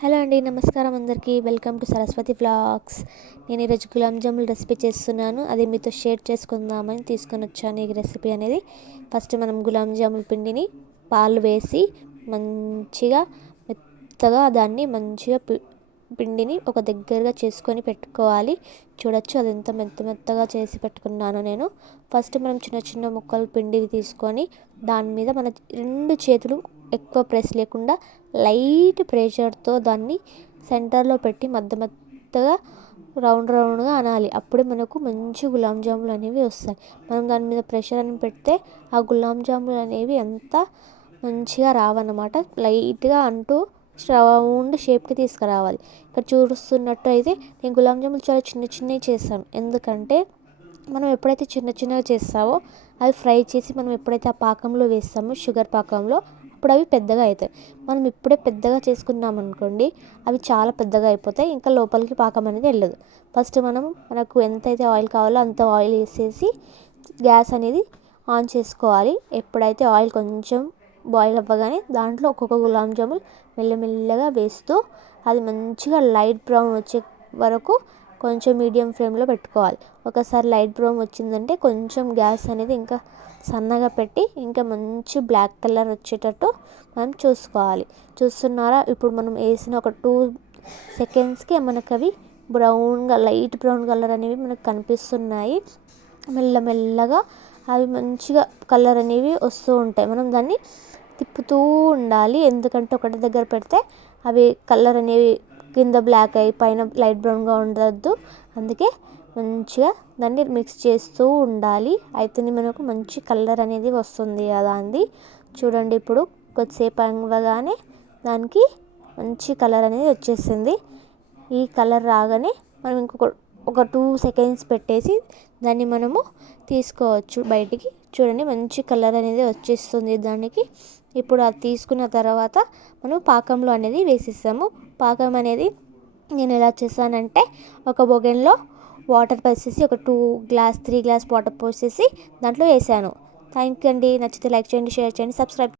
Hello అండి, నమస్కారం అందరికీ. Welcome to Saraswati vlogs. నేను ఈరోజు గులాబ్ జామున్ రెసిపీ చేస్తున్నాను. అది మీతో షేర్ చేసుకుందామని తీసుకొని వచ్చాను ఈ రెసిపీ అనేది. ఫస్ట్ మనం గులాబ్ జామున్ పిండిని పాలు వేసి మంచిగా మెత్తగా దాన్ని మంచిగా పిండిని ఒక దగ్గరగా చేసుకొని పెట్టుకోవాలి. చూడొచ్చు అది ఎంత మెత్తగా చేసి పెట్టుకున్నాను నేను. ఫస్ట్ మనం చిన్న చిన్న ముక్కలు పిండిని తీసుకొని దాని మీద మన రెండు చేతులు ఎక్కువ ప్రెస్ లేకుండా లైట్ ప్రెషర్తో దాన్ని సెంటర్లో పెట్టి మెత్తగా రౌండ్గా అనాలి. అప్పుడే మనకు మంచి గులాబ్ జాములు అనేవి వస్తాయి. మనం దాని మీద ప్రెషర్ అని పెడితే ఆ గులాబ్ జాములు అనేవి అంత మంచిగా రావన్నమాట. లైట్గా అంటూ రౌండ్ షేప్కి తీసుకురావాలి. ఇక్కడ చూస్తున్నట్టు అయితే నేను గులాబ్ జాములు చాలా చిన్నవి చేస్తాను. ఎందుకంటే మనం ఎప్పుడైతే చిన్నగా చేస్తామో అవి ఫ్రై చేసి మనం ఎప్పుడైతే ఆ పాకంలో వేస్తామో షుగర్ పాకంలో అప్పుడు అవి పెద్దగా అవుతాయి. మనం ఇప్పుడే పెద్దగా చేసుకున్నాం అనుకోండి, అవి చాలా పెద్దగా అయిపోతాయి, ఇంకా లోపలికి పాకం అనేది వెళ్ళదు. ఫస్ట్ మనకు ఎంతైతే ఆయిల్ కావాలో అంత ఆయిల్ వేసేసి గ్యాస్ అనేది ఆన్ చేసుకోవాలి. ఎప్పుడైతే ఆయిల్ కొంచెం బాయిల్ అవ్వగానే దాంట్లో ఒక్కొక్క గులాబ్ జామున్ మెల్లమెల్లగా వేస్తూ అది మంచిగా లైట్ బ్రౌన్ వచ్చే వరకు కొంచెం మీడియం ఫ్లేమ్లో పెట్టుకోవాలి. ఒకసారి లైట్ బ్రౌన్ వచ్చిందంటే కొంచెం గ్యాస్ అనేది ఇంకా సన్నగా పెట్టి ఇంకా మంచి బ్లాక్ కలర్ వచ్చేటట్టు మనం చూసుకోవాలి. చూస్తున్నారా, ఇప్పుడు మనం వేసిన ఒక 2 సెకండ్స్కి మనకు అవి బ్రౌన్గా లైట్ బ్రౌన్ కలర్ అనేవి మనకు కనిపిస్తున్నాయి. మెల్లమెల్లగా అవి మంచిగా కలర్ అనేవి వస్తూ ఉంటాయి. మనం దాన్ని తిప్పుతూ ఉండాలి. ఎందుకంటే ఒకటి దగ్గర పెడితే అవి కలర్ అనేవి కింద బ్లాక్ అయ్యి పైన లైట్ బ్రౌన్గా ఉండద్దు. అందుకే మంచిగా దాన్ని మిక్స్ చేస్తూ ఉండాలి. అయితేనే మనకు మంచి కలర్ అనేది వస్తుంది కదా అండి. చూడండి, ఇప్పుడు కొద్దిసేపు అవ్వగానే దానికి మంచి కలర్ అనేది వచ్చేసింది. ఈ కలర్ రాగానే మనం ఒక 2 సెకండ్స్ పెట్టేసి దాన్ని మనము తీసుకోవచ్చు బయటికి. చూడండి, మంచి కలర్ అనేది వచ్చేస్తుంది దానికి. ఇప్పుడు అది తీసుకున్న తర్వాత మనం పాకంలో అనేది వేసేసాము. పాకం అనేది నేను ఎలా చేశానంటే ఒక బొగెన్లో వాటర్ పోసేసి ఒక 3 గ్లాస్ వాటర్ పోసేసి దాంట్లో వేసాను. థ్యాంక్ యూ అండి. నచ్చితే లైక్ చేయండి, షేర్ చేయండి, సబ్స్క్రైబ్